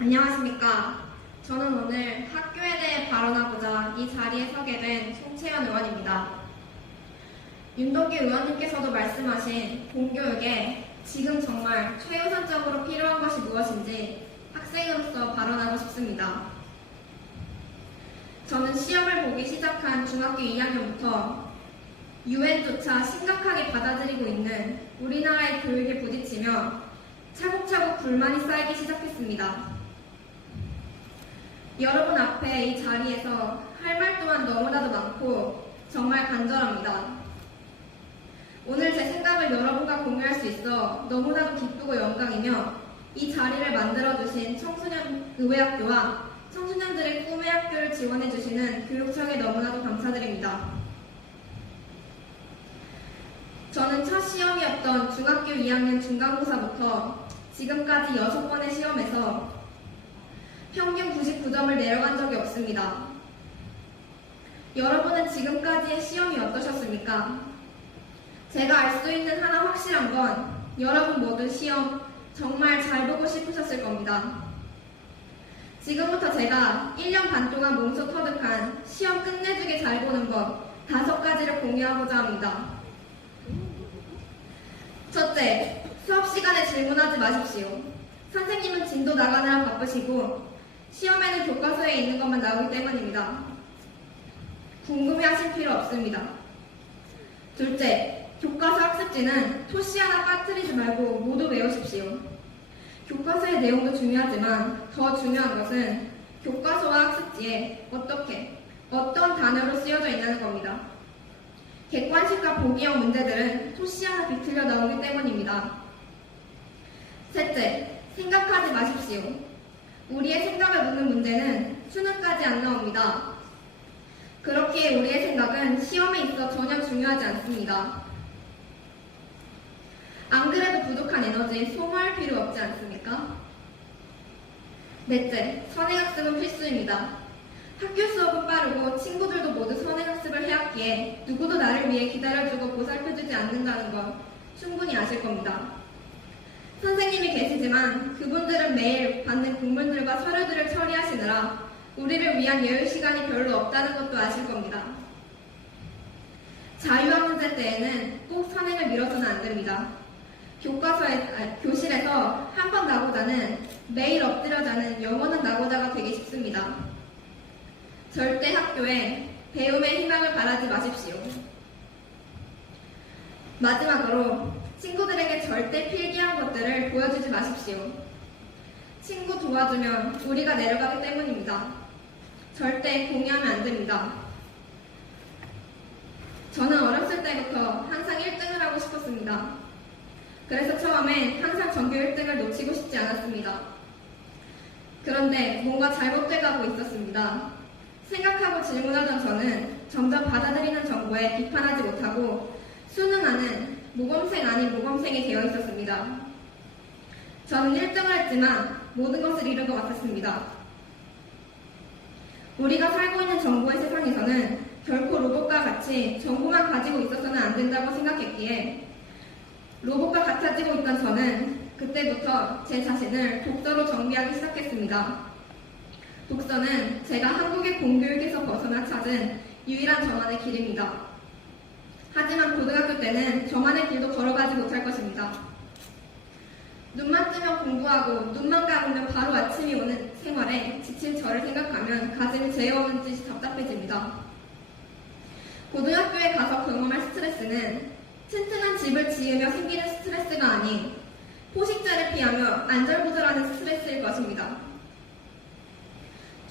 안녕하십니까. 저는 오늘 학교에 대해 발언하고자 이 자리에 서게 된 송채연 의원입니다. 윤동기 의원님께서도 말씀하신 공교육에 지금 정말 최우선적으로 필요한 것이 무엇인지 학생으로서 발언하고 싶습니다. 저는 시험을 보기 시작한 중학교 2학년부터 유엔조차 심각하게 받아들이고 있는 우리나라의 교육에 부딪히며 차곡차곡 불만이 쌓이기 시작했습니다. 여러분 앞에 이 자리에서 할 말 또한 너무나도 많고 정말 간절합니다. 오늘 제 생각을 여러분과 공유할 수 있어 너무나도 기쁘고 영광이며 이 자리를 만들어주신 청소년 의회학교와 청소년들의 꿈의 학교를 지원해주시는 교육청에 너무나도 감사드립니다. 저는 첫 시험이었던 중학교 2학년 중간고사부터 지금까지 6번의 시험에서 평균 99점을 내려간 적이 없습니다. 여러분은 지금까지의 시험이 어떠셨습니까? 제가 알 수 있는 하나 확실한 건 여러분 모두 시험 정말 잘 보고 싶으셨을 겁니다. 지금부터 제가 1년 반 동안 몸소 터득한 시험 끝내주게 잘 보는 법 5가지를 공유하고자 합니다. 첫째, 수업 시간에 질문하지 마십시오. 선생님은 진도 나가느라 바쁘시고 시험에는 교과서에 있는 것만 나오기 때문입니다. 궁금해하실 필요 없습니다. 둘째, 교과서 학습지는 토시 하나 빠뜨리지 말고 모두 외우십시오. 교과서의 내용도 중요하지만 더 중요한 것은 교과서와 학습지에 어떤 단어로 쓰여져 있는 겁니다. 객관식과 보기형 문제들은 토시 하나 비틀려 나오기 때문입니다. 셋째, 생각하지 마십시오. 우리의 생각을 묻는 문제는 수능까지 안 나옵니다. 그렇기에 우리의 생각은 시험에 있어 전혀 중요하지 않습니다. 안 그래도 부족한 에너지 소모할 필요 없지 않습니까? 넷째, 선행학습은 필수입니다. 학교 수업은 빠르고 친구들도 모두 선행학습을 해왔기에 누구도 나를 위해 기다려주고 보살펴주지 않는다는 건 충분히 아실 겁니다. 선생님이 계시지만 그분들은 매일 받는 공문들과 서류들을 처리하시느라 우리를 위한 여유 시간이 별로 없다는 것도 아실 겁니다. 자유학 문제 때에는 꼭 선행을 미뤄서는 안 됩니다. 교실에서 한 번 나고자는 매일 엎드려 자는 영원한 나고자가 되기 쉽습니다. 절대 학교에 배움의 희망을 바라지 마십시오. 마지막으로 친구들에게 절대 필기한 것들을 보여주지 마십시오. 친구 도와주면 우리가 내려가기 때문입니다. 절대 공유하면 안 됩니다. 저는 어렸을 때부터 항상 1등을 하고 싶었습니다. 그래서 처음엔 항상 전교 1등을 놓치고 싶지 않았습니다. 그런데 뭔가 잘못돼가고 있었습니다. 생각하고 질문하던 저는 점점 받아들이는 정보에 비판하지 못하고 수능하는 모범생 아닌 모범생이 되어 있었습니다. 저는 1등을 했지만 모든 것을 잃은 것 같았습니다. 우리가 살고 있는 정보의 세상에서는 결코 로봇과 같이 정보만 가지고 있어서는 안 된다고 생각했기에 로봇과 같아지고 있던 저는 그때부터 제 자신을 독서로 정비하기 시작했습니다. 독서는 제가 한국의 공교육에서 벗어나 찾은 유일한 저만의 길입니다. 하지만 고등학교 때는 저만의 길도 걸어가지 못할 것입니다. 눈만 뜨면 공부하고 눈만 감으면 바로 아침이 오는 생활에 지친 저를 생각하면 가슴이 죄어오는 듯이 답답해집니다. 고등학교에 가서 경험할 스트레스는 튼튼한 집을 지으며 생기는 스트레스가 아닌 포식자를 피하며 안절부절하는 스트레스일 것입니다.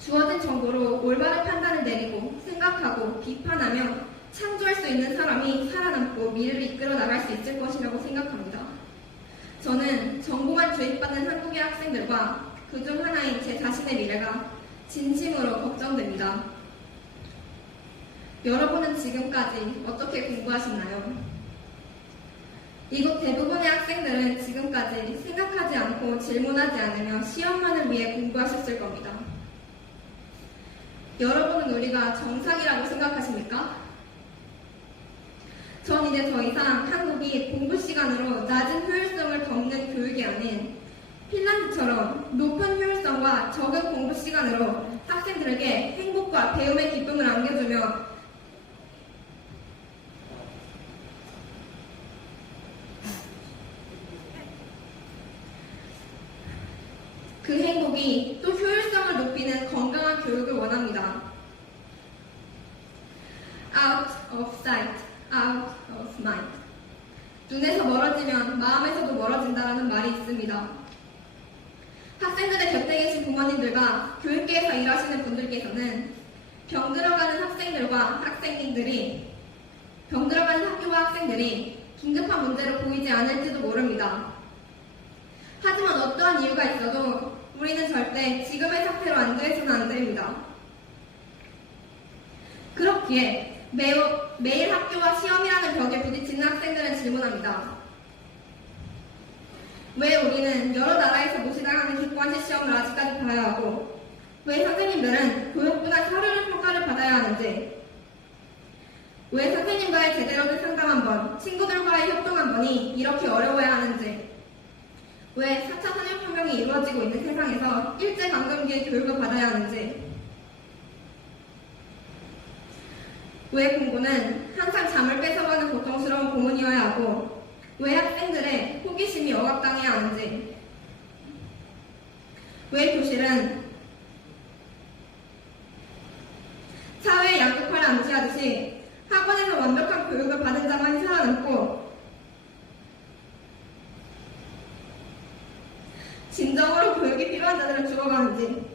주어진 정보로 올바른 판단을 내리고 생각하고 비판하며 창조할 수 있는 사람이 살아남고 미래를 이끌어 나갈 수 있을 것이라고 생각합니다. 저는 정보만 주입받는 한국의 학생들과 그중 하나인 제 자신의 미래가 진심으로 걱정됩니다. 여러분은 지금까지 어떻게 공부하셨나요? 이곳 대부분의 학생들은 지금까지 생각하지 않고 질문하지 않으며 시험만을 위해 공부하셨을 겁니다. 여러분은 우리가 정상이라고 생각하십니까? 전 이제 더 이상 한국이 공부 시간으로 낮은 효율성을 덮는 교육이 아닌 핀란드 이상처럼 높은 효율성과 적은 공부 시간으로 학생들에게 행복과 배움의 기쁨을 안겨주며 그 행복이 또 효율성을 높이는 건강한 교육을 원합니다. Out of sight, out of mind. 눈에서 멀어지면 마음에서도 멀어진다는 말이 있습니다. 학생들의 곁에 계신 부모님들과 교육계에서 일하시는 분들께서는 병들어가는 학교와 학생들이 긴급한 문제로 보이지 않을지도 모릅니다. 하지만 어떠한 이유가 있어도 우리는 절대 지금의 상태로 안주해서는 안 됩니다. 그렇기에 매일 학교와 시험이라는 벽에 부딪히는 학생들은 질문합니다. 왜 우리는 여러 나라에서 모시당하는 객관식 시험을 아직까지 봐야 하고, 왜 선생님들은 교육부나 서류를 평가를 받아야 하는지, 왜 선생님과의 제대로 된 상담 한 번, 친구들과의 협동 한 번이 이렇게 어려워야 하는지, 왜 4차 산업혁명이 이루어지고 있는 세상에서 일제강점기의 교육을 받아야 하는지, 왜 공부는 항상 잠을 뺏어가는 고통스러운 고문이어야 하고, 왜 학생들의 호기심이 억압당해야 하는지, 왜 교실은 사회의 양극화를 암시하듯이 학원에서 완벽한 교육을 받은 자만이 살아남고 진정으로 교육이 필요한 자들은 죽어가는지,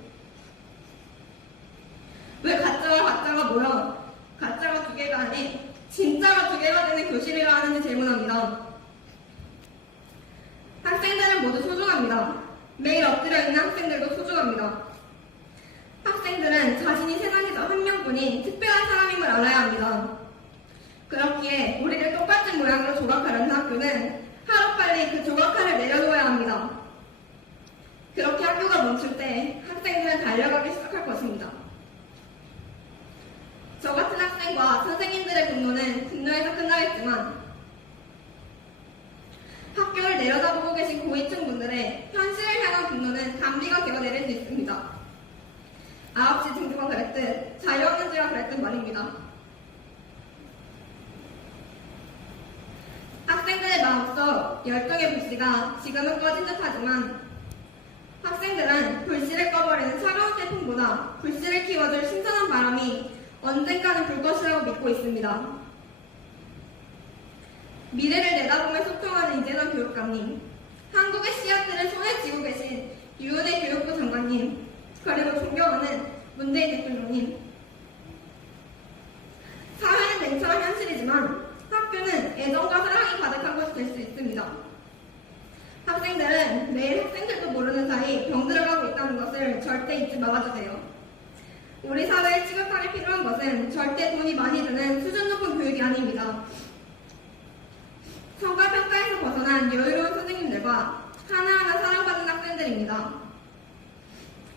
왜 가짜와 가짜가 모여 가짜가 2개가 아닌 진짜가 2개가 되는 교실이라 하는지 질문합니다. 학생들은 모두 소중합니다. 매일 엎드려 있는 학생들도 소중합니다. 학생들은 자신이 세상에서 한 명뿐인 특별한 사람임을 알아야 합니다. 그렇기에 우리를 똑같은 모양으로 조각하려는 학교는 하루빨리 그 조각칼을 내려놓아야 합니다. 그렇게 학교가 멈출 때 학생들은 달려가기 시작할 것입니다. 저 같은 학생과 선생님들의 분노에서 끝나겠지만 학교를 내려다보고 계신 고위층 분들의 현실을 향한 분노는 감리가 되어 내릴 수 있습니다. 9시 등교가 그랬듯 자유 없는 지가 그랬듯 말입니다. 학생들의 마음속 열정의 불씨가 지금은 꺼진 듯하지만 학생들은 불씨를 꺼버리는 차가운 태풍보다 불씨를 키워줄 신선한 바람이 언젠가는 불 것이라고 믿고 있습니다. 미래를 내다보며 소통하는 이재동 교육감님, 한국의 씨앗들을 손에 쥐고 계신 유은혜 교육부 장관님, 그리고 존경하는 문재인 대통령님. 사회는 냉철한 현실이지만 학교는 애정과 사랑이 가득한 곳이 될 수 있습니다. 학생들은 매일 학생들도 모르는 사이 병들어가고 있다는 것을 절대 잊지 말아주세요. 우리 사회에 지급하기 필요한 것은 절대 돈이 많이 드는 수준 높은 교육이 아닙니다. 성과평가에서 벗어난 여유로운 선생님들과 하나하나 사랑받는 학생들입니다.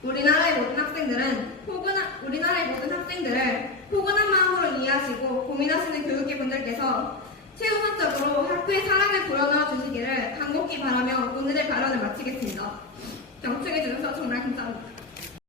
우리나라의 모든 학생들을 포근한 마음으로 이해하시고 고민하시는 교육계 분들께서 최우선적으로 학교의 사랑을 불어넣어 주시기를 간곡히 바라며 오늘의 발언을 마치겠습니다. 경청해 주셔서 정말 감사합니다.